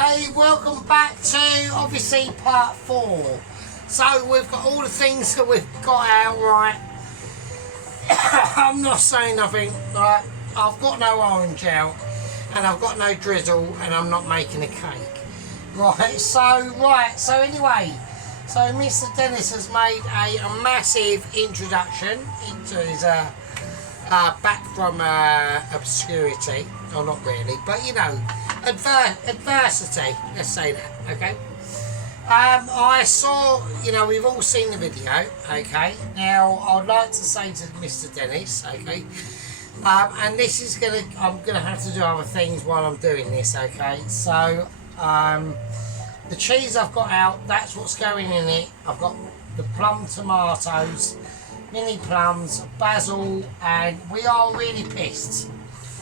Okay, welcome back to obviously part 4. So we've got all the things that we've got out right. I'm not saying nothing, right? I've got no orange out and I've got no drizzle and I'm not making a cake. So anyway, so Mr. Dennis has made a massive introduction into his back from obscurity, or not really, but you know, adversity, let's say that, okay? I saw, you know, we've all seen the video, okay? Now, I'd like to say to Mr. Dennis, okay, and this is I'm gonna have to do other things while I'm doing this, okay? So, the cheese I've got out, that's what's going in it. I've got the plum tomatoes, mini plums, basil, and we are really pissed,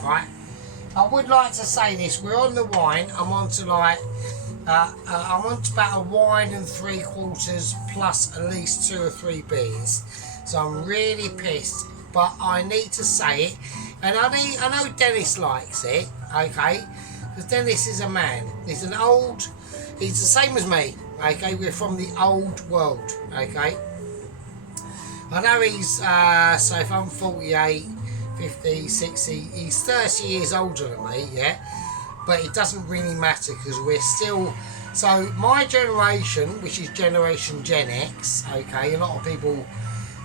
right? I would like to say this, we're on the wine, I'm on to like, I'm on to about a wine and 3/4 plus at least 2 or 3 beers. So I'm really pissed, but I need to say it, and I know Dennis likes it, okay? Because Dennis is a man, he's the same as me, okay? We're from the old world, okay? I know he's, so if I'm 48, 50, 60, he's 30 years older than me, yeah? But it doesn't really matter because we're still, so my generation, which is Generation Gen X, okay? A lot of people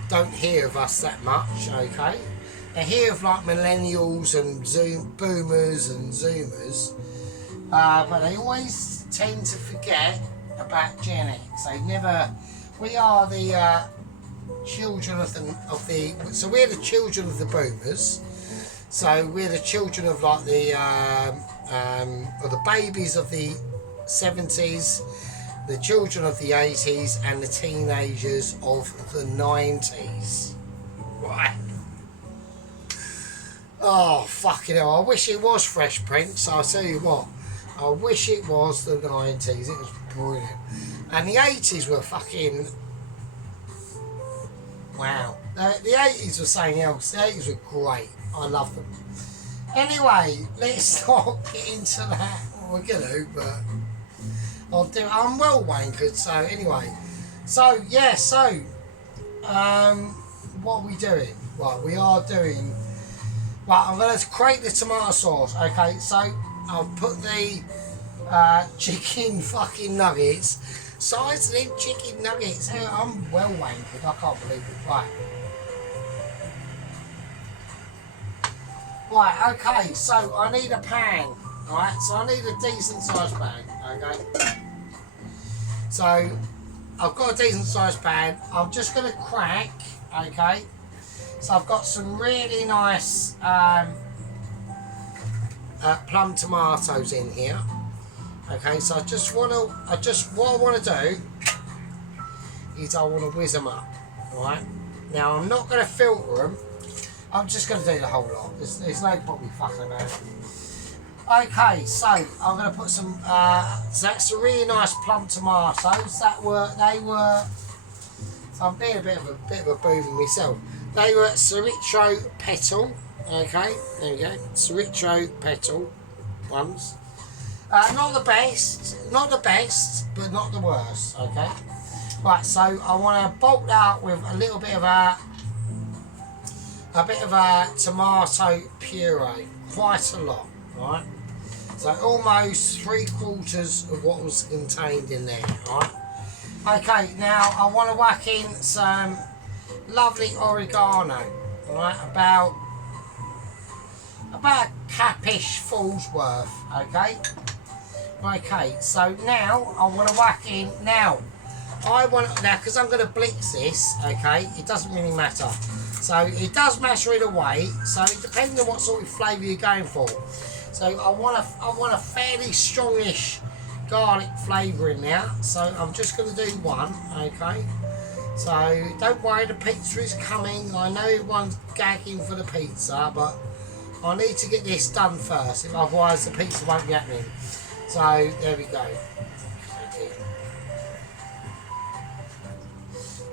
don't hear of us that much, okay? They hear of like millennials and boomers and zoomers, but they always tend to forget about Gen X. We are the children of the so we're the children of the boomers, so we're the children of like the or the babies of the 70s, the children of the 80s, and the teenagers of the 90s, right? Oh fucking hell, I wish it was Fresh Prince. I'll tell you what, I wish it was the 90s. It was brilliant, and the 80s were fucking wow. The 80s were something else. The 80s were great. I love them. Anyway, let's not get into that. Well, we're gonna, but I'm well wankered. So anyway, so yeah, so what are we doing? Well, we are doing. Right, I'm gonna create the tomato sauce. Okay, so I've put the chicken fucking nuggets. Size of them chicken nuggets. I'm well wankered. I can't believe it. Right. Right, okay, so I need a pan. Alright, so I need a decent sized pan. Okay. So I've got a decent sized pan. I'm just gonna crack, okay. So I've got some really nice plum tomatoes in here. Okay, so what I want to do is I want to whiz them up, right? Now I'm not going to filter them, I'm just going to do the whole lot, there's no point me fucking about it. Okay, so I'm going to put some, so that's a really nice plum tomatoes, they were, so I'm being a bit of a booby myself, they were Sriracha petal, okay, there we go, Sriracha petal ones. Not the best, but not the worst, okay? Right, so I want to bulk that with a little bit of a tomato puree, quite a lot, right? So almost 3/4 of what was contained in there, right? Okay, now I want to whack in some lovely oregano, right? About a capish full's worth, okay? Okay, so now I want to whack in, now because I'm going to blitz this, okay, it doesn't really matter. So it does matter either way, so it depends on what sort of flavour you're going for. So I want a fairly strongish garlic flavour in there, so I'm just going to do one, okay. So don't worry, the pizza is coming, I know everyone's gagging for the pizza, but I need to get this done first, otherwise the pizza won't be happening. So there we go.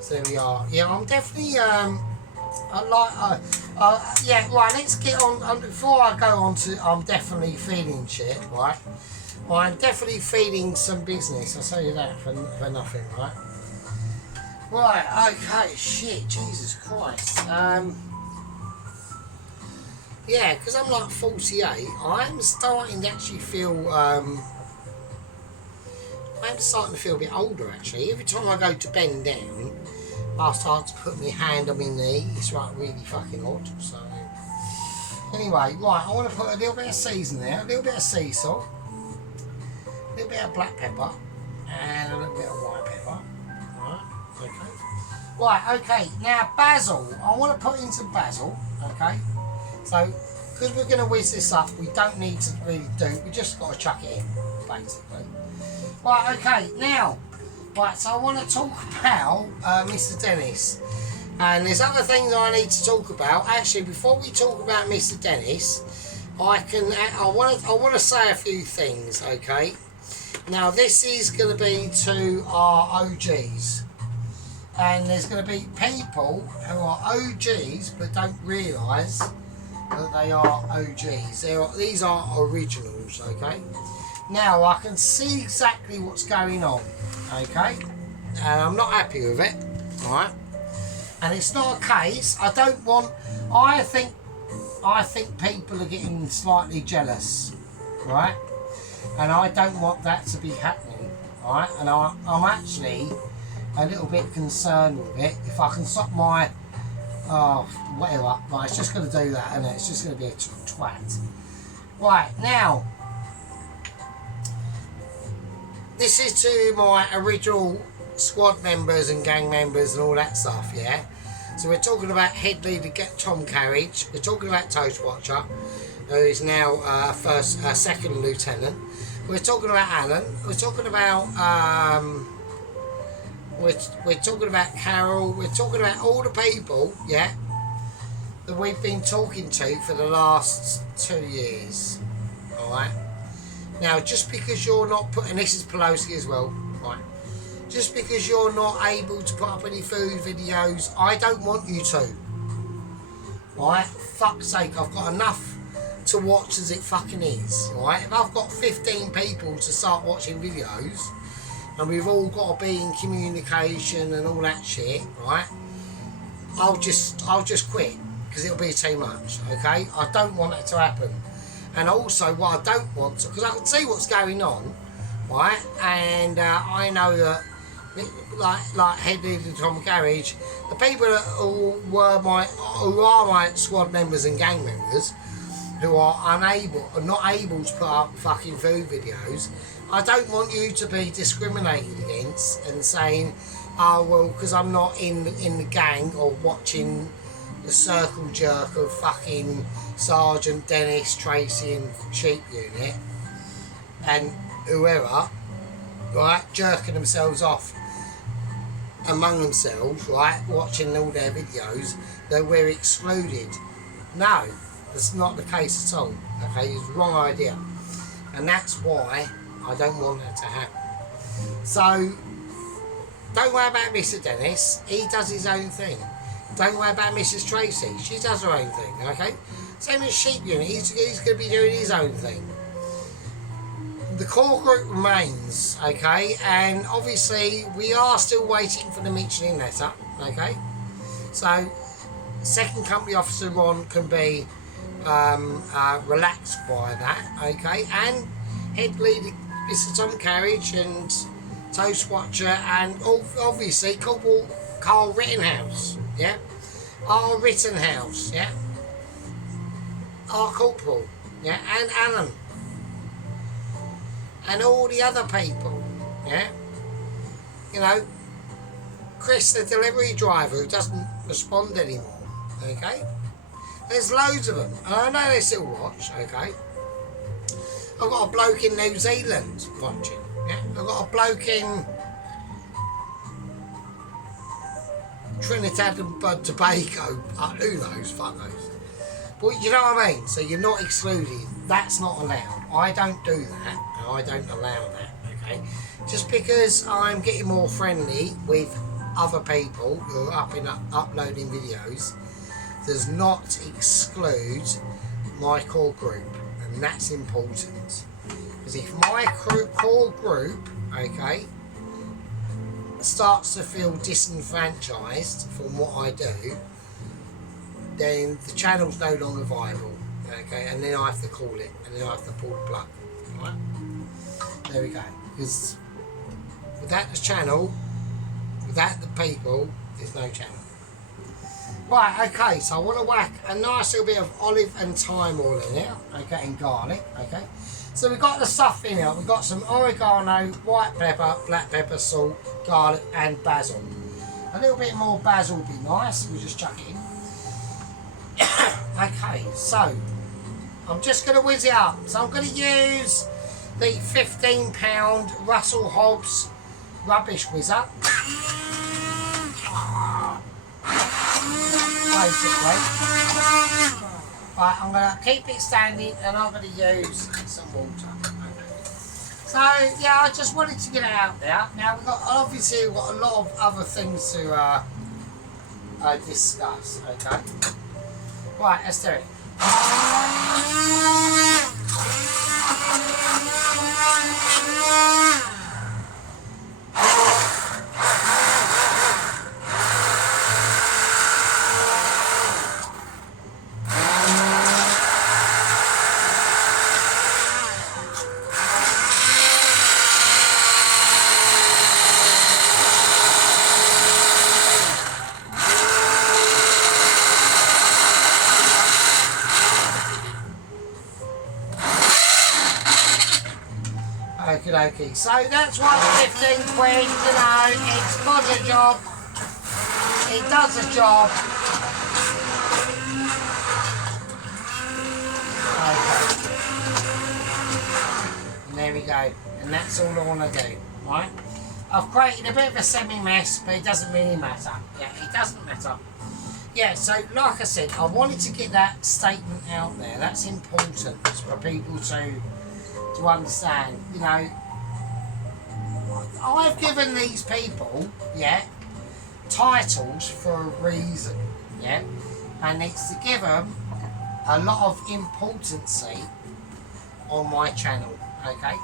So there we are. Yeah, I'm definitely I Yeah, right, let's get on. Before I go on to, I'm definitely feeling shit, right? Well, I'm definitely feeling some business, I'll tell you that for nothing, right? Right, okay, shit, Jesus Christ. Yeah, because I'm like 48, I'm starting to actually feel, I'm starting to feel a bit older, actually. Every time I go to bend down, I start to put my hand on my knee. It's like really fucking odd. So anyway, right, I want to put a little bit of season there, a little bit of sea salt, a little bit of black pepper, and a little bit of white pepper. Right, okay. Right, okay. Now basil. I want to put in some basil. Okay. So because we're going to whiz this up, we don't need to really do. We just got to chuck it in, basically. Right, okay. Now. Right, so I want to talk about Mr. Dennis, and there's other things I need to talk about. Actually, before we talk about Mr. Dennis, I want to say a few things. Okay, now this is going to be to our OGs, and there's going to be people who are OGs but don't realise that they are OGs. These are originals. Okay. Now I can see exactly what's going on, okay, and I'm not happy with it, right? And it's not a case. I think people are getting slightly jealous, right? And I don't want that to be happening, right? And I'm actually a little bit concerned with it. If I can stop my whatever, right? It's just going to do that, and it's just going to be a twat. Right now. This is to my original squad members and gang members and all that stuff, yeah? So we're talking about head leader Tom Carriage. We're talking about Toast Watcher, who is now second lieutenant. We're talking about Alan. We're talking about we're talking about Carol. We're talking about all the people, yeah, that we've been talking to for the last 2 years. All right. Now, just because you're not putting, this is Pelosi as well, right? Just because you're not able to put up any food videos, I don't want you to. Right? Fuck's sake, I've got enough to watch as it fucking is, right? If I've got 15 people to start watching videos, and we've all got to be in communication and all that shit, right? I'll just quit, because it'll be too much, okay? I don't want that to happen. And also, what I don't want to, because I can see what's going on, right? And I know that, like head leader Tom Carriage, the people who are my squad members and gang members, who are not able to put up fucking food videos, I don't want you to be discriminated against and saying, oh well, because I'm not in the gang or watching the circle jerk of fucking Sergeant Dennis, Tracy and Sheep Unit and whoever, right, jerking themselves off among themselves, right, watching all their videos, that we're excluded. No, that's not the case at all, okay? It's the wrong idea, and that's why I don't want that to happen. So don't worry about Mr. Dennis, he does his own thing. Don't worry about Mrs. Tracy, she does her own thing, okay? Same as Sheep Unit, he's going to be doing his own thing. The core group remains, okay? And obviously we are still waiting for the Michelin letter, okay? So second company officer Ron can be relaxed by that, okay? And head leader Mr. Tom Carriage and Toast Watcher and obviously Corporal Carl Rittenhouse, yeah? Our Rittenhouse, yeah? Our Corporal, yeah? And Alan. And all the other people, yeah? You know, Chris, the delivery driver who doesn't respond anymore, okay? There's loads of them, and I know they still watch, okay? I've got a bloke in New Zealand watching, yeah? I've got a bloke in Trinidad and Tobago, who knows, fuck knows. But you know what I mean? So you're not excluded, that's not allowed. I don't do that, and I don't allow that, okay? Just because I'm getting more friendly with other people who are uploading videos, does not exclude my core group, and that's important. Because if my core group, okay, starts to feel disenfranchised from what I do, then the channel's no longer viable, okay, and then I have to call it, and then I have to pull the plug. Right? There we go. Because without the channel, without the people, there's no channel. Right, okay, so I want to whack a nice little bit of olive and thyme oil in here, okay, and garlic, okay. So we've got the stuff in here. We've got some oregano, white pepper, black pepper, salt, garlic, and basil. A little bit more basil would be nice. We'll just chuck it in. Okay, so I'm just going to whiz it up. So I'm going to use the £15 Russell Hobbs rubbish whizzer. Basically. Right, I'm going to keep it standing and I'm going to use some water. Okay. So, yeah, I just wanted to get it out there. Now, we've got a lot of other things to discuss, okay? Right, let's do it. Okay, so that's what 15 quid, you know, it's got a job, it does a job. Okay. And there we go, and that's all I want to do, right? I've created a bit of a semi-mess, but it doesn't really matter. Yeah, it doesn't matter. Yeah, so like I said, I wanted to get that statement out there. That's important for people to understand, you know. I've given these people, yeah, titles for a reason, yeah, and it's to give them a lot of importancy on my channel, okay.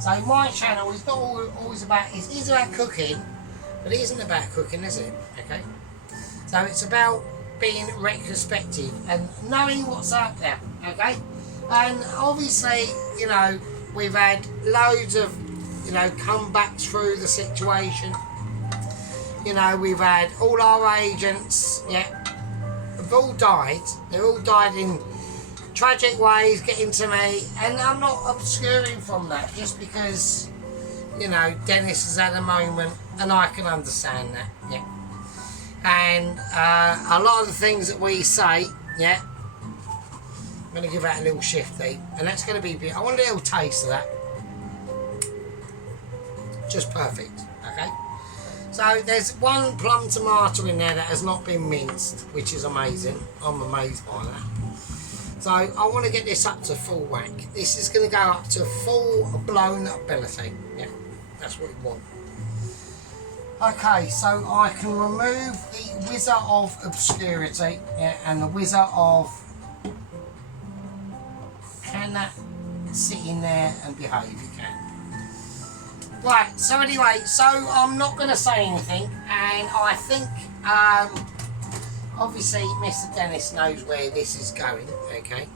So my channel is not always about, it is about cooking, but it isn't about cooking, is it? Okay. So it's about being retrospective and knowing what's out there, okay. And obviously, you know, we've had loads of, you know, come back through the situation. You know, we've had all our agents, yeah, have all died. They've all died in tragic ways, getting to me, and I'm not obscuring from that just because, you know, Dennis has had a moment, and I can understand that, yeah. And a lot of the things that we say, yeah, I'm going to give that a little shifty, and that's going to be, I want a little taste of that. Just perfect, okay. So there's one plum tomato in there that has not been minced, which is amazing. I'm amazed by that. So I want to get this up to full whack. This is going to go up to full blown ability. Yeah, that's what we want. Okay, so I can remove the Wizard of Obscurity, yeah, and the Wizard of, can that sit in there and behave? You can. Right, so anyway, so I'm not going to say anything, and I think, obviously, Mr. Dennis knows where this is going, okay?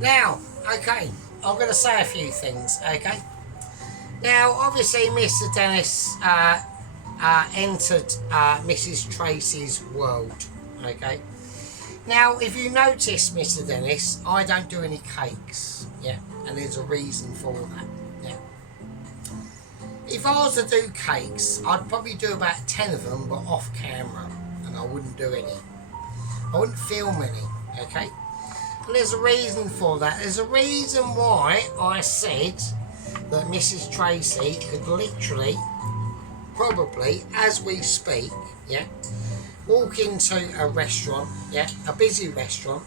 Now, okay, I'm going to say a few things, okay? Now, obviously, Mr. Dennis entered Mrs. Tracy's world, okay? Now, if you notice, Mr. Dennis, I don't do any cakes, yeah? And there's a reason for that, yeah? If I was to do cakes, I'd probably do about 10 of them, but off camera, and I wouldn't do any. I wouldn't film any, okay? And there's a reason for that. There's a reason why I said that Mrs. Tracy could literally, probably, as we speak, yeah, walk into a restaurant, yeah, a busy restaurant,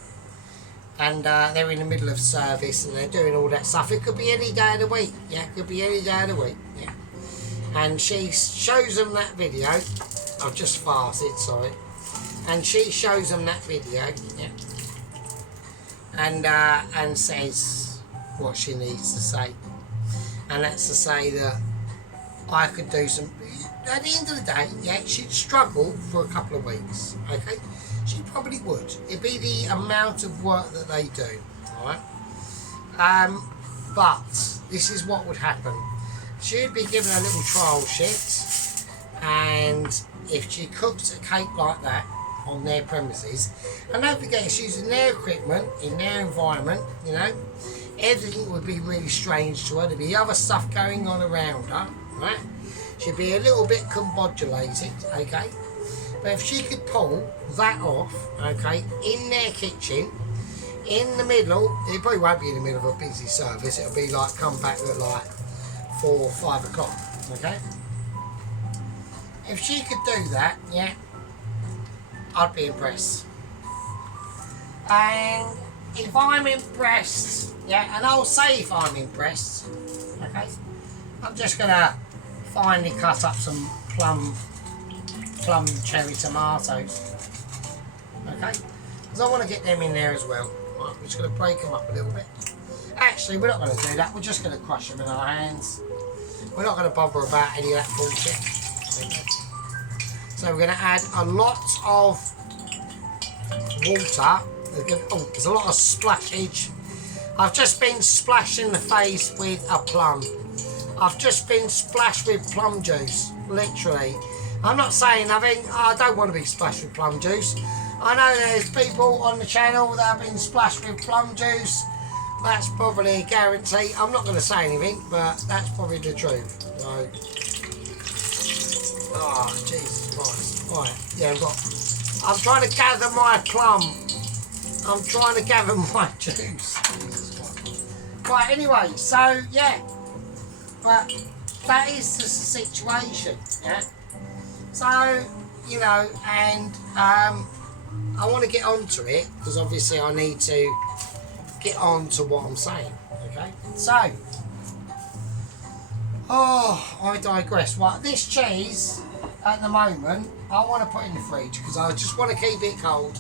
and they're in the middle of service and they're doing all that stuff. It could be any day of the week, yeah, it could be any day of the week, yeah. And she shows them that video. I've just farted, sorry. and she shows them that video, yeah, and says what she needs to say, and that's to say that I could do some. At the end of the day, yeah, she'd struggle for a couple of weeks. Okay, she probably would. It'd be the amount of work that they do. All right. But this is what would happen. She'd be given a little trial shift, and if she cooks a cake like that on their premises, and don't forget it's using their equipment in their environment, you know, everything would be really strange to her. There'd be other stuff going on around her, right? She'd be a little bit combobulated, okay? But if she could pull that off, okay, in their kitchen, in the middle, it probably won't be in the middle of a busy service, it'll be like come back at like 4 or 5 o'clock, okay? If she could do that, yeah, I'd be impressed. And if I'm impressed, yeah, and I'll say if I'm impressed, okay, I'm just gonna finally cut up some plum cherry tomatoes, okay, because I want to get them in there as well. Right, I'm just going to break them up a little bit. Actually, we're not going to do that, we're just going to crush them in our hands. We're not going to bother about any of that bullshit. So we're going to add a lot of water. Oh, there's a lot of splashage. I've just been splashed in the face with a plum. I've just been splashed with plum juice, literally. I'm not saying nothing, I don't want to be splashed with plum juice. I know there's people on the channel that have been splashed with plum juice. That's probably a guarantee. I'm not going to say anything, but that's probably the truth. So, oh, Jesus Christ. Right, yeah, I'm trying to gather my plum. I'm trying to gather my juice. Right, anyway, so, yeah. But that is just the situation, yeah? So, you know, and I want to get onto it, because obviously I need to get on to what I'm saying, okay? So, I digress. Right, this cheese, at the moment, I want to put in the fridge, because I just want to keep it cold,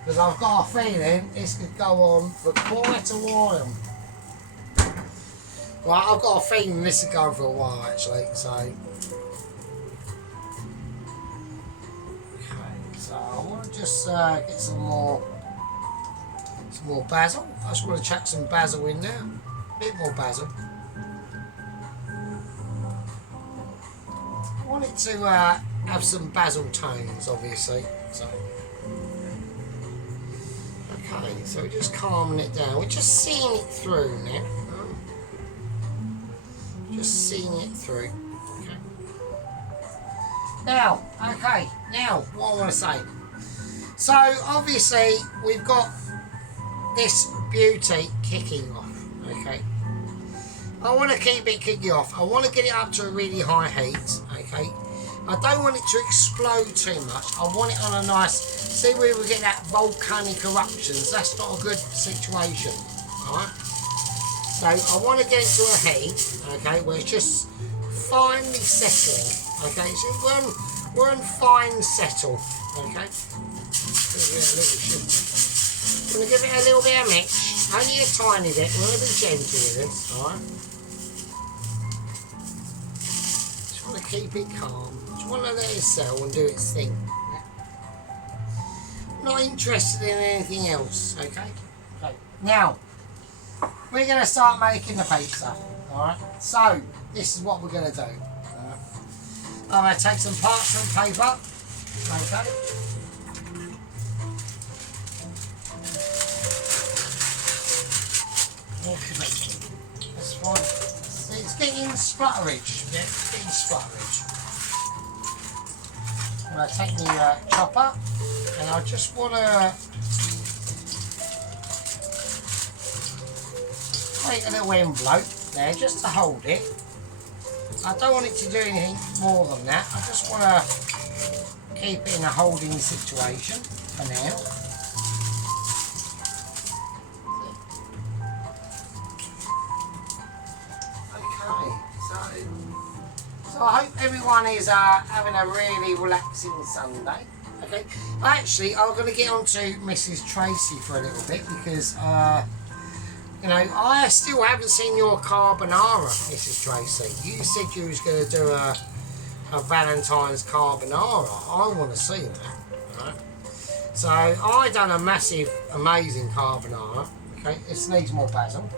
because I've got a feeling this could go on for quite a while. Right, I've got a feeling this is going for a while actually, so. Okay, so I want to just get some more basil. I just want to chuck some basil in there, a bit more basil. I want it to have some basil tones, obviously. So. Okay, so we're just calming it down. We're just seeing it through now. Just seeing it through. Okay. Now, what I want to say. So, obviously, we've got this beauty kicking off. Okay. I want to keep it kicking off. I want to get it up to a really high heat. Okay. I don't want it to explode too much. I want it on a nice. See where we get that volcanic eruptions. That's not a good situation. Alright. So I want to get it to a heat, okay, where it's just finely settling, okay, so we're on fine settle, okay. I'm going to give it a little bit of mix, only a tiny bit, we're going to be gentle with this, alright. Just want to keep it calm, just want to let it settle and do its thing. I'm not interested in anything else, okay. Okay, now. We're going to start making the pizza, alright? So, this is what we're going to do. Right? I'm going to take some parchment paper, okay? That's fine. It's getting splutterage. Yeah, it's getting splutterage. I'm going to take my chopper, and I just want to make a little envelope there just to hold it. I don't want it to do anything more than that. I just want to keep it in a holding situation for now. Okay, so I hope everyone is having a really relaxing Sunday. Okay, actually, I'm going to get on to Mrs. Tracy for a little bit because, you know, I still haven't seen your carbonara, Mrs. Tracy. You said you was going to do a Valentine's carbonara. I want to see that. Right? So I done a massive, amazing carbonara. Okay, this needs more basil.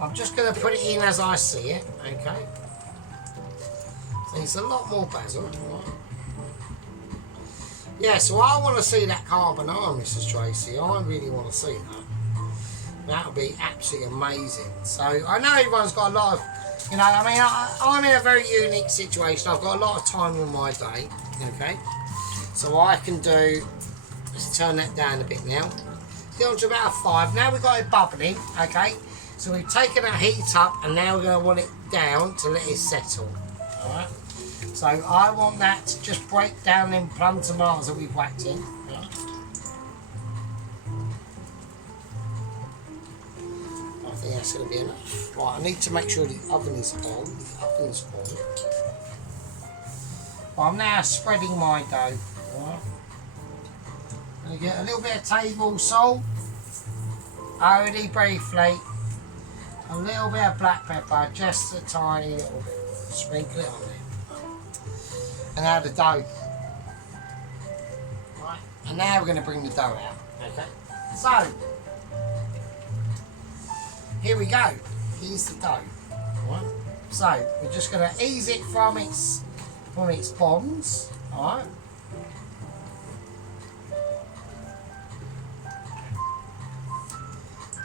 I'm just going to put it in as I see it. Okay. So it's a lot more basil. Right? Yeah, so I want to see that carbonara, Mrs. Tracy. I really want to see that. That'll be absolutely amazing. So I know everyone's got a lot of, you know, I mean, I'm in a very unique situation. I've got a lot of time in my day. Okay. So I can do, let's turn that down a bit now. Get on to about a 5. Now we've got it bubbling. Okay. So we've taken that heat up and now we're going to want it down to let it settle. Alright. So I want that to just break down them plum tomatoes that we've whacked in. Right. I think that's going to be enough. Right, I need to make sure the oven is on. The oven's on. Well, I'm now spreading my dough. Right. I'm going to get a little bit of table salt. Only briefly. A little bit of black pepper, just a tiny little bit. Sprinkle it on there. And now the dough. Right. And now we're going to bring the dough out. Okay. So, here we go. Here's the dough. Right. So, we're just going to ease it from its bonds. Alright.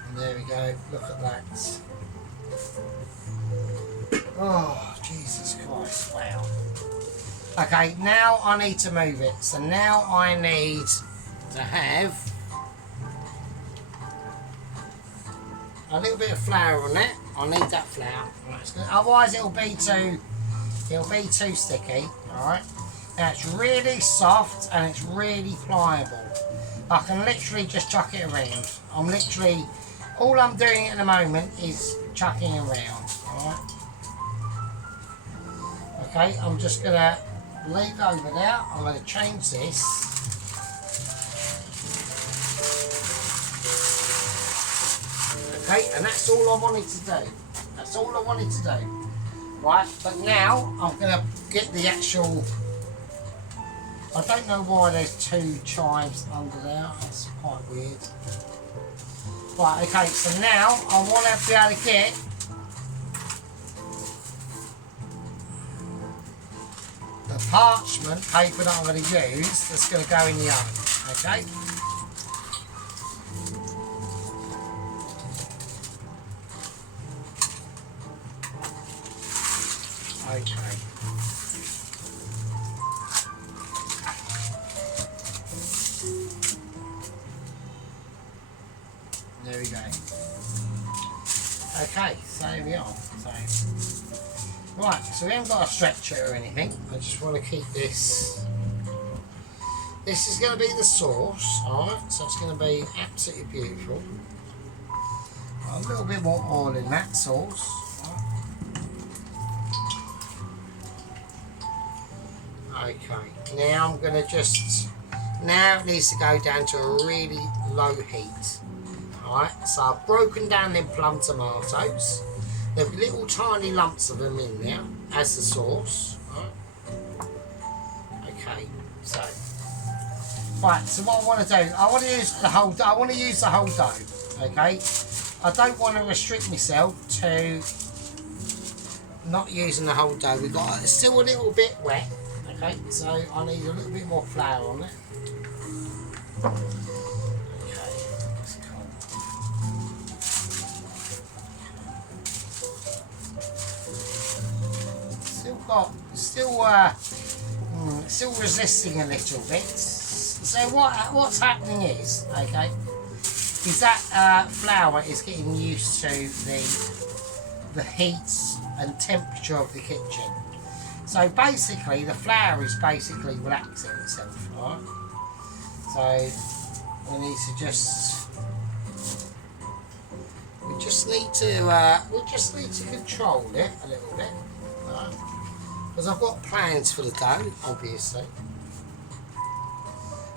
And there we go. Look at that. Oh, Jesus Christ, wow. Okay, now I need to move it. So now I need to have a little bit of flour on it. I need that flour. Otherwise it'll be too sticky. Alright. Now it's really soft and it's really pliable. I can literally just chuck it around. All I'm doing at the moment is chucking around. Alright. Okay, I'm just going to leave it over there. I'm going to change this. Okay, and that's all I wanted to do. That's all I wanted to do. Right, but now I'm going to get the actual... I don't know why there's 2 chives under there. That's quite weird. Right, okay, so now I want to be able to get the parchment paper that I'm going to use that's going to go in the oven, okay? Okay. There we go. Okay, so there we are. Right, so we haven't got a stretcher or anything. I just want to keep this. This is going to be the sauce, alright? So it's going to be absolutely beautiful. A little bit more oil in that sauce. Right. Okay, now I'm going to just. Now it needs to go down to a really low heat. Alright, so I've broken down them plum tomatoes. There'll be little tiny lumps of them in there as the sauce. Right. Okay, so right. So what I want to do, I want to use the whole dough. Okay, I don't want to restrict myself to not using the whole dough. We've got it's still a little bit wet. Okay, so I need a little bit more flour on it. Still resisting a little bit. So what's happening is, okay, is that flour is getting used to the heat and temperature of the kitchen. So basically, the flour is basically relaxing itself, right? So we just need to control it a little bit. Right? because I've got plans for the dough, obviously.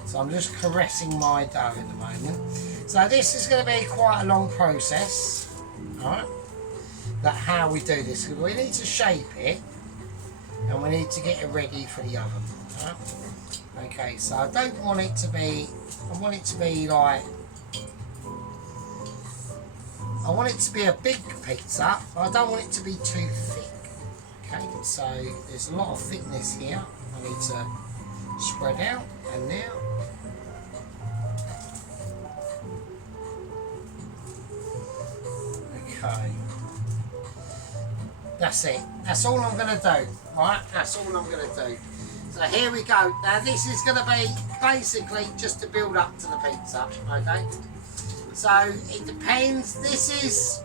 So I'm just caressing my dough at the moment. So this is going to be quite a long process, alright? That how we do this, because we need to shape it and we need to get it ready for the oven. Right? Okay, so I don't want it to be, I want it to be like, I want it to be a big pizza, but I don't want it to be too thick. Okay, so there's a lot of thickness here. I need to spread out, and now. Okay. That's it. That's all I'm going to do. Right? That's all I'm going to do. So here we go. Now this is going to be basically just to build up to the pizza. Okay? So it depends. This is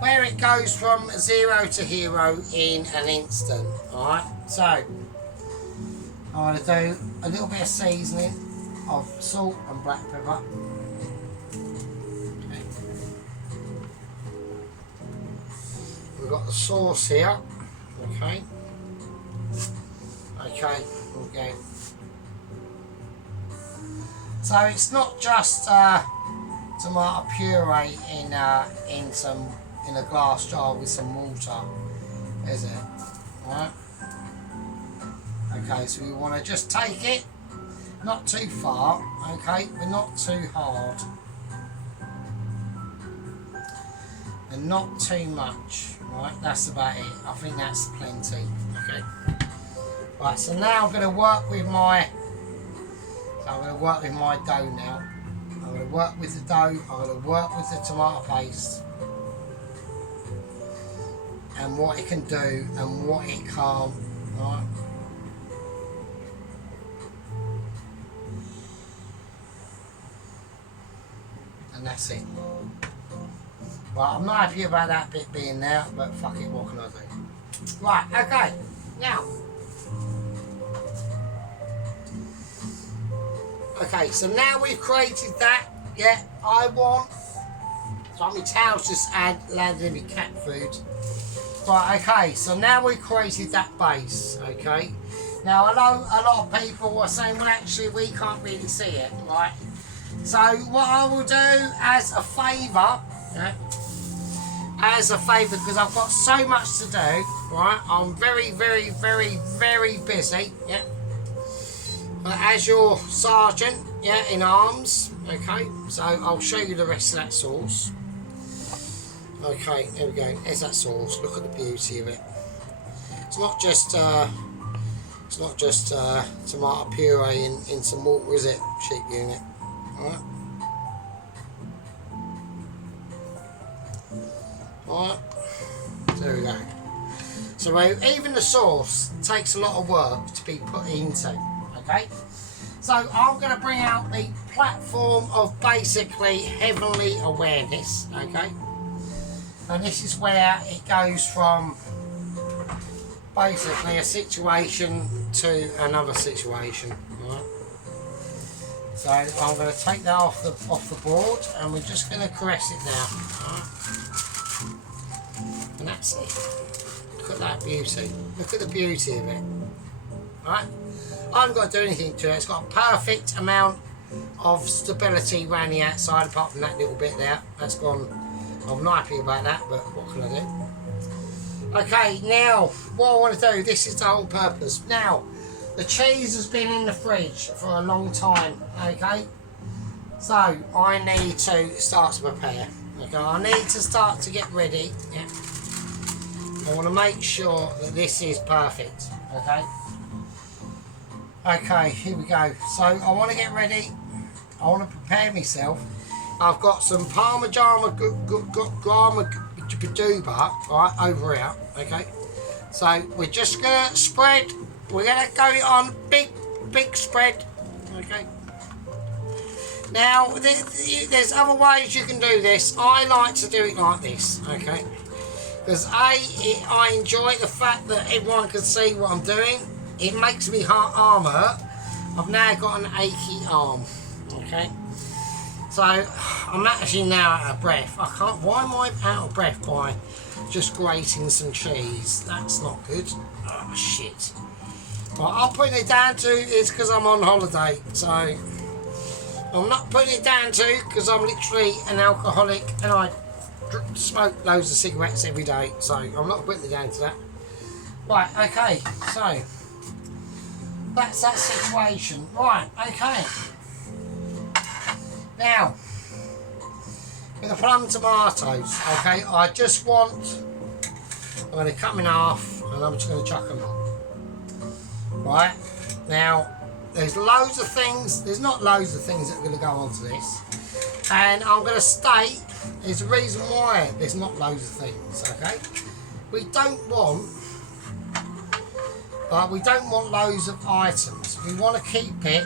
where it goes from 0 to hero in an instant. Alright? So I'm going to do a little bit of seasoning of salt and black pepper. We've got the sauce here, okay. So it's not just tomato puree in a glass jar with some water, is it? Right. Okay, so we want to just take it, not too far, okay, but not too hard, and not too much. Right, that's about it. I think that's plenty. Okay. Right, so now I'm going to work with my. dough now. I'm going to work with the dough. I'm going to work with the tomato paste, and what it can do and what it can't. Right. And that's it. Well, I'm not happy about that bit being there, but fuck it, what can I do? Right, okay, now. Okay, so now we've created that, yeah, so my towels just landed in my cat food. Right, okay, so now we've created that base, okay? Now, I know a lot of people are saying, well, actually, we can't really see it, right? So, what I will do as a favour, yeah, because I've got so much to do, right? I'm very, very, very, very busy, yeah. But as your sergeant, yeah, in arms, okay. So I'll show you the rest of that sauce. Okay, here we go. There's that sauce. Look at the beauty of it. It's not just tomato puree in some water, is it? Cheap unit, all right. Alright, there we go. So even the sauce takes a lot of work to be put into, okay? So I'm going to bring out the platform of basically heavenly awareness, okay? And this is where it goes from basically a situation to another situation, right? So I'm going to take that off the board, and we're just going to caress it now, right? And that's it. Look at that beauty. Look at the beauty of it. Right? I haven't got to do anything to it. It's got a perfect amount of stability around the outside, apart from that little bit there. That's gone. I'm not happy about that, but what can I do? Okay, now, what I want to do, this is the whole purpose. Now, the cheese has been in the fridge for a long time, okay? So, I need to start to prepare. Okay, I need to start to get ready. Yeah. I want to make sure that this is perfect, okay? Okay, here we go. So I want to get ready. I want to prepare myself. I've got some Parmigiano Duba right over here, okay? So we're just going to spread. We're going to go it on big spread, okay? Now, there's other ways you can do this. I like to do it like this, okay? Because I enjoy the fact that everyone can see what I'm doing. It makes me arm hurt. I've now got an achy arm, okay? So I'm actually now out of breath. I can't. Why am I out of breath by just grating some cheese? That's not good. Oh shit. Well, I'm putting it down to is because I'm on holiday. So I'm not putting it down to because I'm literally an alcoholic and I smoke loads of cigarettes every day. So I'm not putting it down to that. Right. Okay. So that's that situation. Right. Okay. Now, with the plum tomatoes, okay, I just want, I'm going to cut them in half and I'm just going to chuck them on. Right, now, there's loads of things, there's not loads of things that are going to go onto this. And I'm going to state, there's a reason why there's not loads of things, okay. We don't want loads of items. We want to keep it.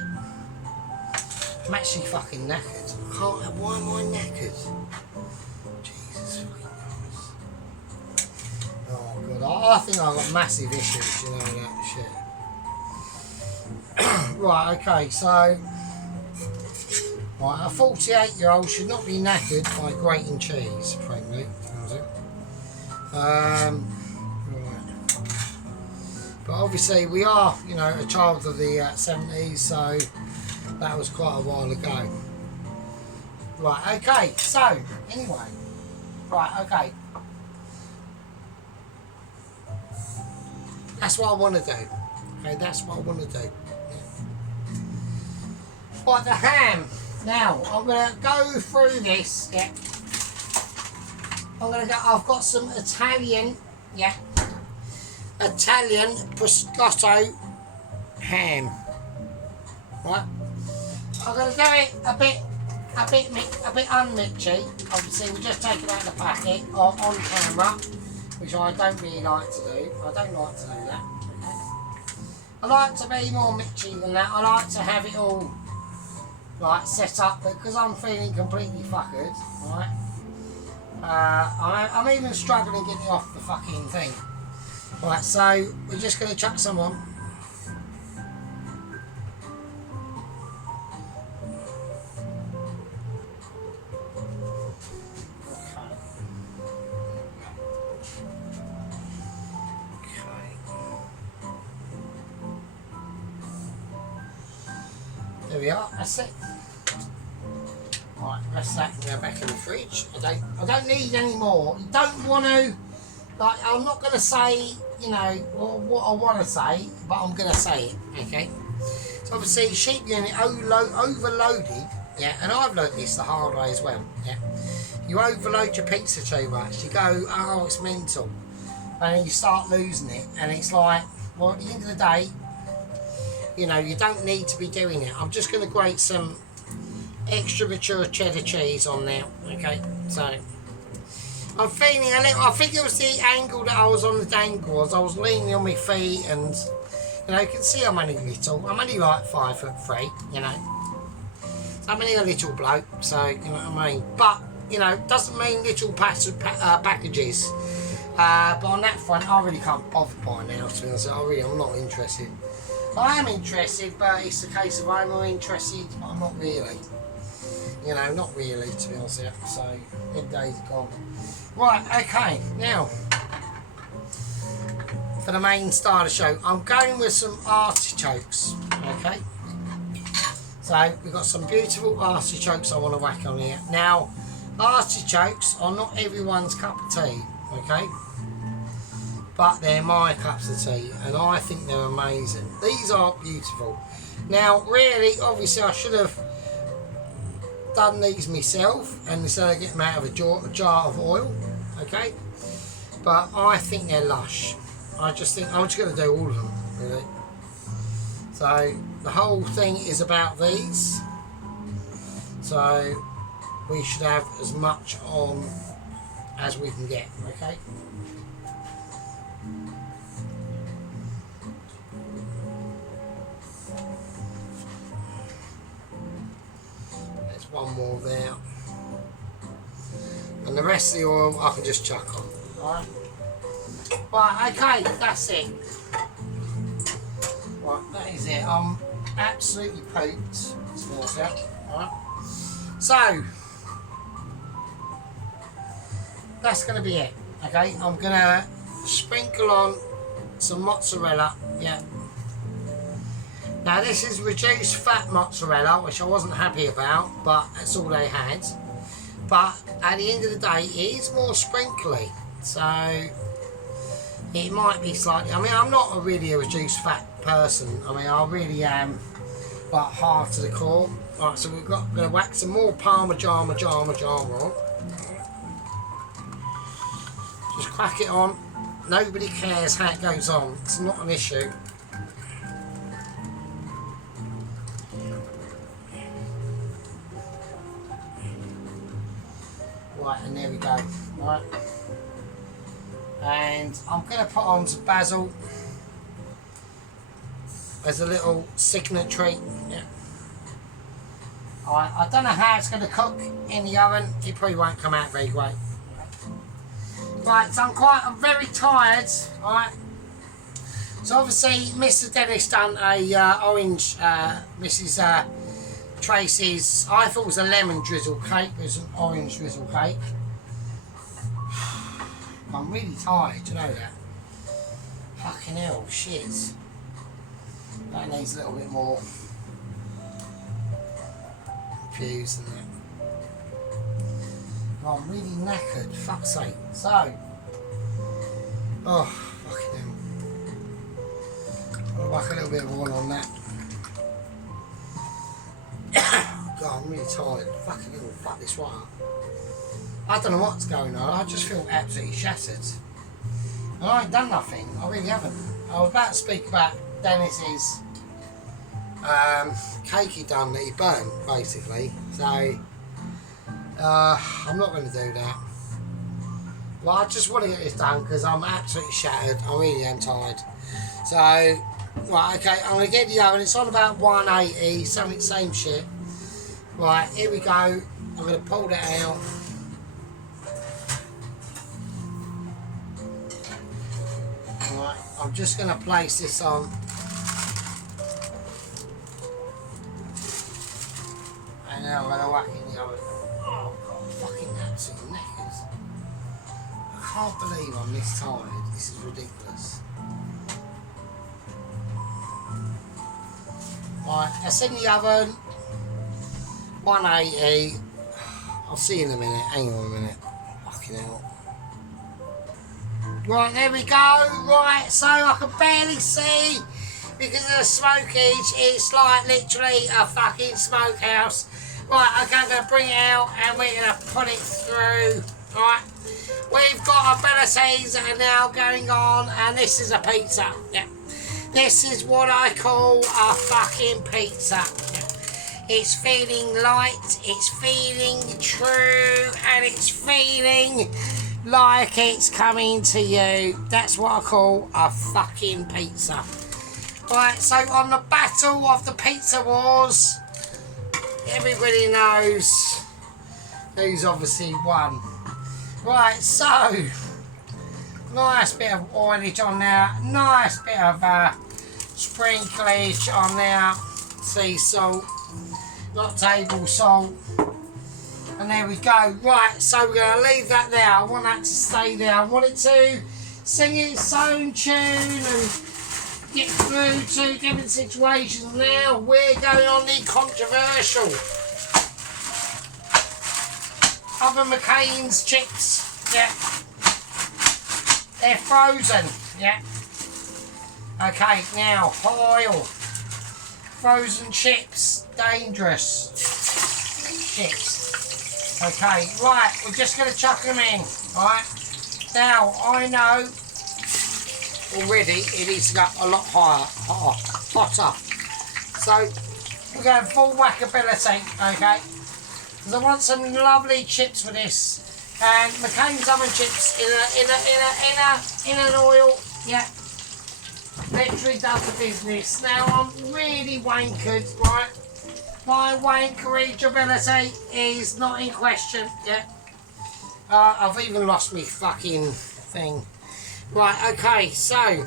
I'm actually fucking knackered. I can't. Why am I knackered? Jesus fucking Christ. Oh god, I think I've got massive issues, you know that shit. Right, okay, so right, a 48-year-old should not be knackered by grating cheese, frankly. Right. But obviously we are, you know, a child of the 70s, so that was quite a while ago. Right, okay, so, anyway. Right, okay. That's what I want to do. Okay, that's what I want to do. Yeah. Right, the ham. Now, I'm going to go through this, yeah. I've got some Italian, yeah. Italian prosciutto ham. Right. I'm going to do it a bit unmitchy. Obviously, we're just taking out the packet on camera, which I don't really like to do. I don't like to do that. Okay. I like to be more mitchy than that. I like to have it all like set up, but because I'm feeling completely fuckered, right? I'm even struggling getting off the fucking thing. Right, so we're just going to chuck some on. There we are, that's it. Right, rest that can go back in the fridge. I don't need any more. You don't want to, like, I'm not going to say, you know, what I want to say, but I'm going to say it, okay? So obviously, sheep unit overloaded, yeah, and I've learnt this the hard way as well, yeah. You overload your pizza too much, you go, oh, it's mental, and then you start losing it, and it's like, well, at the end of the day, you know, you don't need to be doing it. I'm just going to grate some extra mature cheddar cheese on there, okay? So, I'm feeling a little, I think it was the angle that I was on the dangle, I was leaning on my feet and, you know, you can see I'm only little. I'm only like 5'3", you know. So I'm only a little bloke, so, you know what I mean? But, you know, doesn't mean little packages. But on that front, I really can't bother buying now, to be honest. I'm not interested. I am interested, but it's a case of I'm more interested, but I'm not really. You know, not really, to be honest. So, them days are gone. Right, okay, now, for the main star of the show, I'm going with some artichokes, okay? So, we've got some beautiful artichokes I want to whack on here. Now, artichokes are not everyone's cup of tea, okay? But they're my cups of tea, and I think they're amazing. These are beautiful. Now, really, obviously, I should have done these myself, and instead of getting them out of a jar of oil, okay? But I think they're lush. I just think I'm just going to do all of them, really. So the whole thing is about these. So we should have as much on as we can get, okay? One more there, and the rest of the oil I can just chuck on. Alright, right, okay, that's it. Right, that is it. I'm absolutely pooped. Alright, So that's going to be it. Okay, I'm going to sprinkle on some mozzarella. Yeah. Now this is reduced fat mozzarella, which I wasn't happy about, but that's all they had. But at the end of the day, it is more sprinkly, so it might be slightly. I mean, I'm not really a reduced fat person. I mean, I really am, like, hard to the core. Right, so we're going to whack some more Parmesan on. Just crack it on. Nobody cares how it goes on. It's not an issue. Right, and there we go. Right. And I'm going to put on some basil as a little signatory. Yeah. Alright, I don't know how it's going to cook in the oven. It probably won't come out very great. Right, so I'm very tired. Alright. So obviously, Mr. Dennis done a orange, Mrs. Tracy's, I thought it was a lemon drizzle cake, but it's an orange drizzle cake. I'm really tired, you know that? Fucking hell, shit. That needs a little bit more fuse than that. Oh, I'm really knackered, fuck's sake. So, oh, fucking hell. I'll whack a little bit of oil on that. God, I'm really tired. Fucking hell, fuck this one up. I don't know what's going on. I just feel absolutely shattered. And I ain't done nothing. I really haven't. I was about to speak about Dennis's cake he done that he burnt, basically. So, I'm not going to do that. Well, I just want to get this done because I'm absolutely shattered. I really am tired. So, right, okay, I'm going to get the oven. It's on about 180, something, same shit. Right, here we go. I'm going to pull that out. Right, I'm just going to place this on. And now I'm going to whack it in the oven. Oh, God, fucking absolute knackers. I can't believe I'm this tired. This is ridiculous. Right, that's in the oven. 180. I'll see you in a minute. Hang on a minute. Fucking hell. Right, there we go. Right, so I can barely see because of the smokage. It's like literally a fucking smokehouse. Right, okay, I'm going to bring it out and we're going to put it through. Right, we've got abilities that are now going on, and this is a pizza. Yeah, this is what I call a fucking pizza. Yeah. It's feeling light, it's feeling true, and it's feeling like it's coming to you. That's what I call a fucking pizza. Right, so on the battle of the pizza wars, everybody knows who's obviously won. Right, so nice bit of oilage on there, nice bit of sprinklage on there, sea salt, not table salt, and there we go. Right, so we're going to leave that there. I want that to stay there. I want it to sing its own tune and get through to different situations. Now we're going on the controversial Oven McCain's chips. Yeah, they're frozen. Yeah. Okay, now oil, frozen chips, dangerous chips. Okay, right, we're just going to chuck them in. Right, now I know already it needs to go a lot hotter. So we're going full whackability, okay? Because I want some lovely chips for this. And McCain's oven chips in an oil, yeah, literally does the business. Now I'm really wankered, right? My wankerage ability is not in question, yeah. I've even lost my fucking thing. Right, okay, so,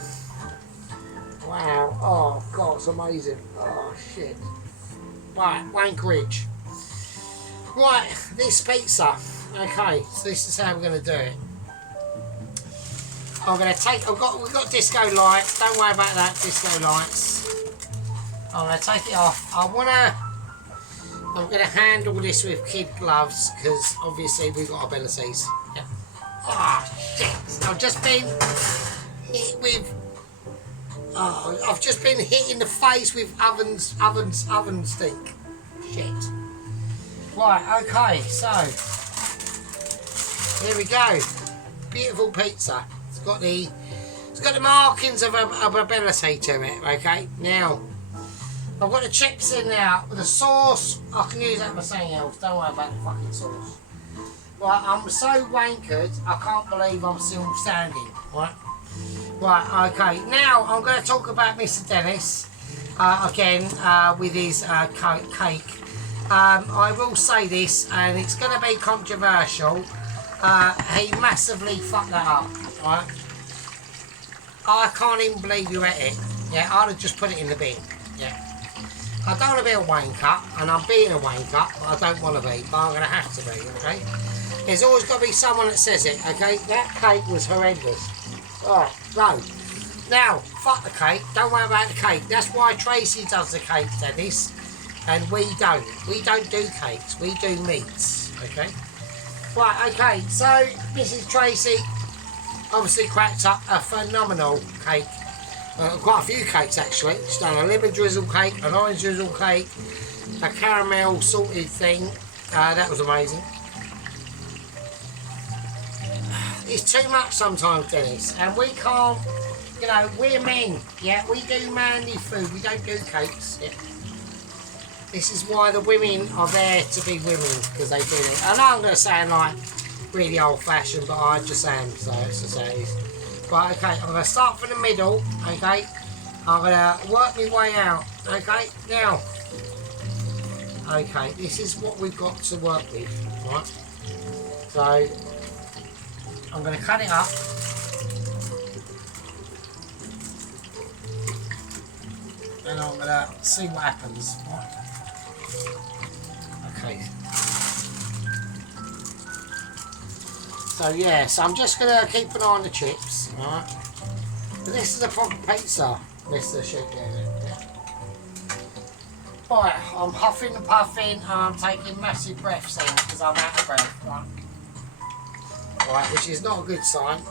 wow, oh God, it's amazing. Oh shit. Right, wankerage. Right, this pizza. Okay, so this is how we're going to do it. I'm going to take, we've got disco lights, don't worry about that, disco lights. I'm going to take it off. I'm going to handle this with kid gloves, because obviously we've got abilities. Yeah. Ah, shit, I've just been hit with, I've just been hit in the face with oven stink. Shit. Right, okay, so, here we go. Beautiful pizza. It's got the markings of ability to it, okay? Now, I've got the chips in now. With the sauce, I can use that for something else. Don't worry about the fucking sauce. Right, I'm so wankered, I can't believe I'm still standing, right? Right, okay. Now, I'm going to talk about Mr. Dennis, again, with his cake. I will say this, and it's going to be controversial. He massively fucked that up, right? I can't even believe you ate it. Yeah, I'd have just put it in the bin. Yeah. I don't want to be a wanker, and I'm being a wanker, but I don't want to be, but I'm going to have to be, okay? There's always got to be someone that says it, okay? That cake was horrendous. Alright, so, now, fuck the cake, don't worry about the cake. That's why Tracy does the cake, Dennis, and we don't. We don't do cakes, we do meats, okay? Right, okay, so Mrs. Tracy obviously cracked up a phenomenal cake. Quite a few cakes actually. She's done a lemon drizzle cake, an orange drizzle cake, a caramel salted thing. That was amazing. It's too much sometimes, Dennis, and we can't, you know, we're men, yeah, we do manly food, we don't do cakes, yeah. This is why the women are there to be women, because they do it. I know I'm going to sound like really old fashioned, but I just am, so it's just how it is. Right, okay, I'm going to start from the middle, okay, I'm going to work my way out, okay, now, okay, this is what we've got to work with, right, so, I'm going to cut it up, and I'm going to see what happens, right. Okay. So yeah, so I'm just going to keep an eye on the chips, right? But this is a proper pizza, Mr. Shit. Yeah. Right, I'm huffing and puffing and I'm taking massive breaths in because I'm out of breath, right? Right, which is not a good sign.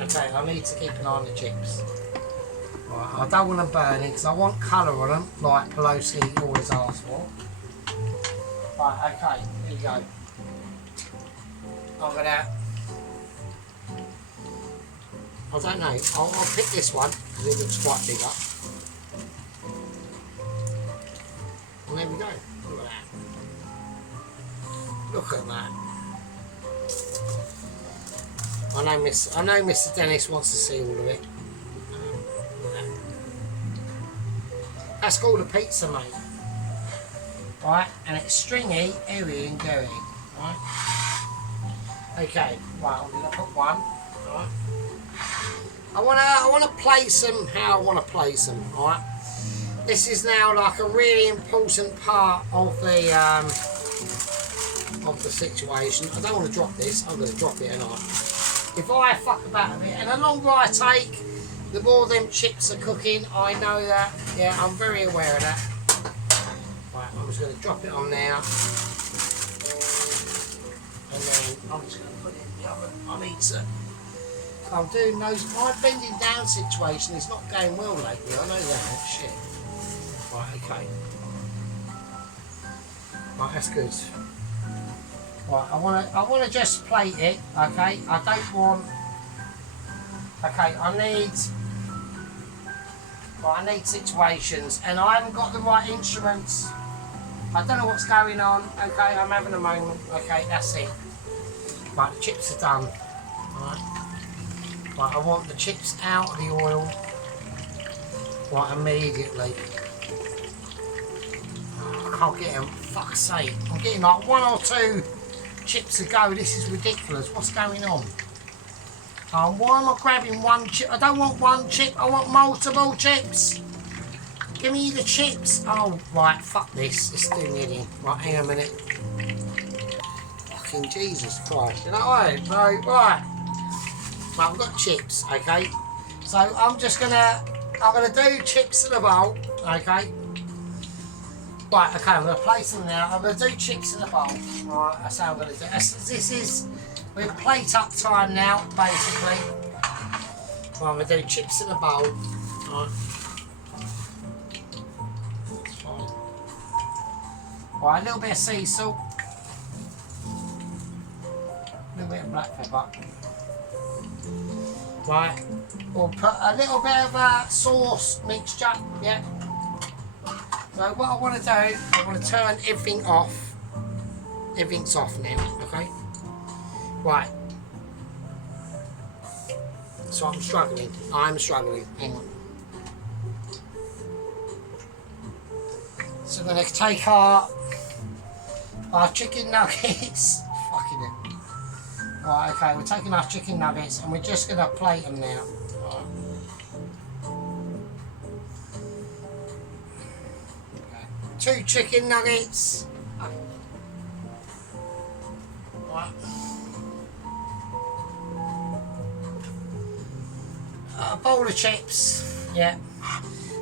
Okay, I need to keep an eye on the chips. Right, I don't want them burning because I want colour on them, like Pelosi always asks for. Right, okay, here you go. I'm gonna, I don't know, I'll pick this one because it looks quite bigger. And there we go, look at that. Look at that. I know Mr. Dennis wants to see all of it. That's called a pizza, mate. Right, and it's stringy, ooey and gooey. Right. Okay, right, I'm gonna put one. Right. I wanna place them how I wanna place them, alright? This is now like a really important part of the situation. I don't want to drop this, I'm gonna drop it tonight. If I fuck about a bit, and the longer I take, the more them chips are cooking, I know that. Yeah, I'm very aware of that. Right, I'm just going to drop it on now. And then I'm just going to put it in the oven. I need to. I'm doing those. My bending down situation is not going well lately, I know that. Shit. Right, okay. Right, that's good. Right, I want to just plate it, okay? I don't want. Okay, I need situations, and I haven't got the right instruments. I don't know what's going on. Okay, I'm having a moment. Okay, that's it. Right, the chips are done. Right, I want the chips out of the oil. Right, immediately. I can't get them. Fuck's sake! I'm getting like 1 or 2 chips to go. This is ridiculous. What's going on? Why am I grabbing one chip? I don't want one chip, I want multiple chips. give me the chips. Oh, right, fuck this. It's doing me in. Right, hang on a minute. Fucking Jesus Christ. You know what? Right. Right, I've got chips, okay? So I'm gonna do chips in a bowl, okay? Right, okay, I'm gonna place them now. I'm gonna do chips in a bowl. Right, that's how I'm gonna do it. This is, we're plate up time now, basically. Right, I'm gonna do chips in a bowl. Right. That's fine. Right, a little bit of sea salt. A little bit of black pepper. Right, we'll put a little bit of sauce mixture, yeah. So what I want to do, I want to turn everything off. Everything's off now, okay? Right. So I'm struggling. Hang on. So we're going to take our chicken nuggets. Fucking hell. Right, okay, we're taking our chicken nuggets and we're just going to plate them now. Right. Okay. 2 chicken nuggets. Right. A bowl of chips, yeah.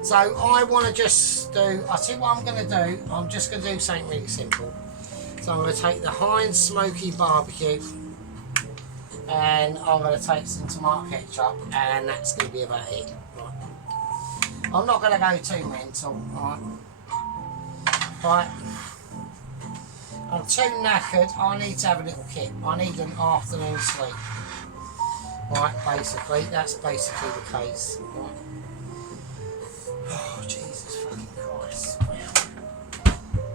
So I want to just do, I think what I'm going to do, I'm just going to do something really simple. So I'm going to take the Heinz Smoky Barbecue and I'm going to take some tomato ketchup and that's going to be about it. Right. I'm not going to go too mental, right? Right. I'm too knackered, I need to have a little kip. I need an afternoon sleep. Right, basically, that's basically the case. Right. Oh, Jesus fucking Christ. Wow.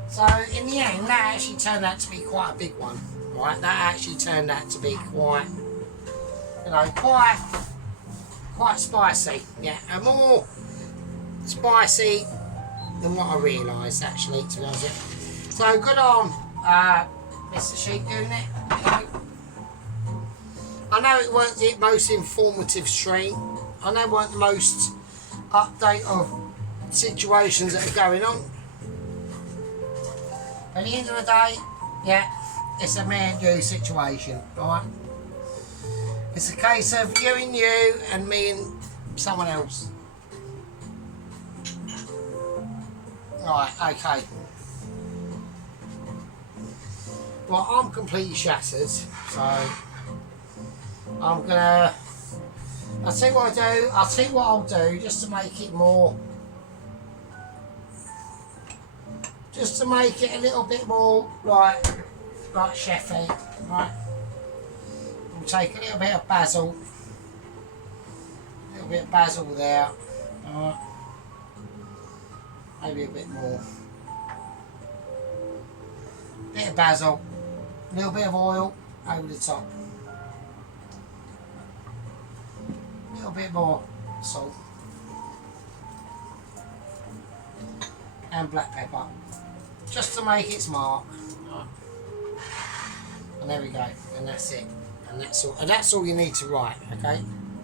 So, in the end, that actually turned out to be quite a big one. Right, that actually turned out to be quite, you know, quite spicy. Yeah, and more spicy than what I realised, actually, to be honest with you. So, good on, Mr. Sheep Unit. I know it weren't the most informative stream. I know it weren't the most update of situations that are going on. At the end of the day, yeah, it's a me and you situation, right? It's a case of you and you and me and someone else. Right, okay. Well, I'm completely shattered, so I'm gonna, I'll tell you what I'll do, just to make it more, just to make it a little bit more like chefy, right? We'll take a little bit of basil, there, alright, maybe a bit more, bit of basil, a little bit of oil over the top. A little bit more salt and black pepper just to make its mark. And there we go, and that's it, and that's all you need to write, okay?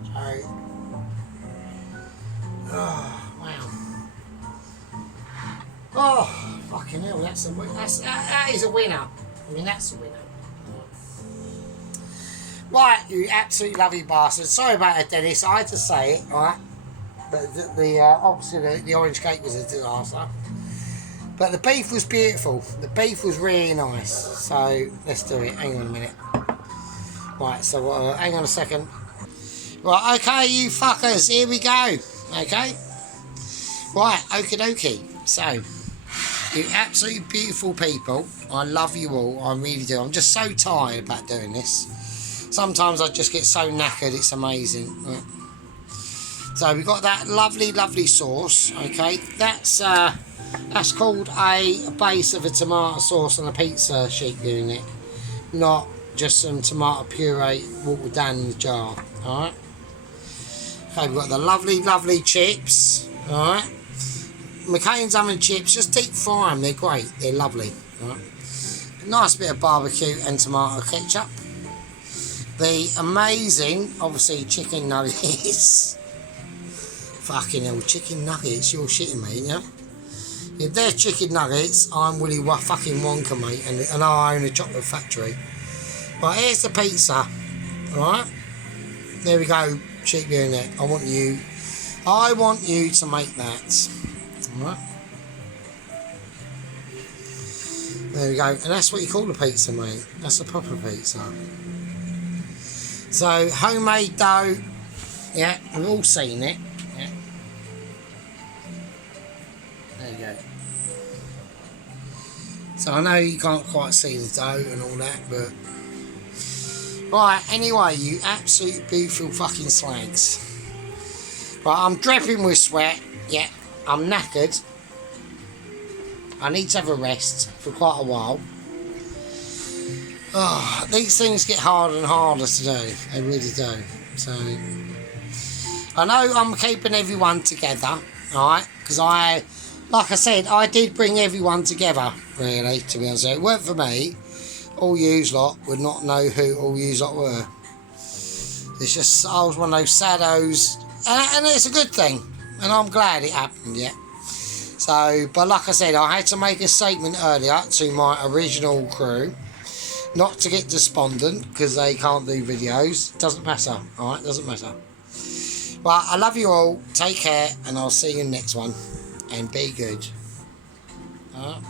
So wow, oh fucking hell, that is a winner. I mean, that's a winner. Right, you absolutely lovely bastard. Sorry about that, Dennis. I had to say it, right? But obviously the orange cake was a disaster. But the beef was beautiful. The beef was really nice. So let's do it. Hang on a minute. Right, so hang on a second. Right, okay, you fuckers. Here we go. Okay. Right, okie dokie. So, you absolutely beautiful people. I love you all. I really do. I'm just so tired about doing this. Sometimes I just get so knackered, it's amazing. Right. So we've got that lovely, lovely sauce, okay? That's called a base of a tomato sauce on a pizza Sheep Unit, not just some tomato puree watered down in the jar, alright? Okay, we've got the lovely, lovely chips, alright? McCain's oven chips, just deep fry them, they're great, they're lovely, alright? A nice bit of barbecue and tomato ketchup. The amazing, obviously, chicken nuggets. Fucking hell, chicken nuggets, you're shitting me, yeah? If they're chicken nuggets, I'm Willy fucking Wonka, mate, and I own a chocolate factory. Right, here's the pizza, alright? There we go, cheap unit. I want you to make that, alright? There we go, and that's what you call a pizza, mate. That's a proper pizza. So, homemade dough, yeah, we've all seen it. Yeah. There you go. So I know you can't quite see the dough and all that, but... Right, anyway, you absolute beautiful fucking slags. Right, I'm dripping with sweat. Yeah, I'm knackered. I need to have a rest for quite a while. Oh, these things get harder and harder to do. They really do. So... I know I'm keeping everyone together, alright? Because like I said, I did bring everyone together, really, to be honest. It weren't for me, all yous lot would not know who all yous lot were. It's just, I was one of those saddos, and it's a good thing, and I'm glad it happened, yeah. So, but like I said, I had to make a statement earlier to my original crew, not to get despondent, because they can't do videos. Doesn't matter, alright? Doesn't matter. Well, I love you all. Take care, and I'll see you in the next one. And be good. Alright?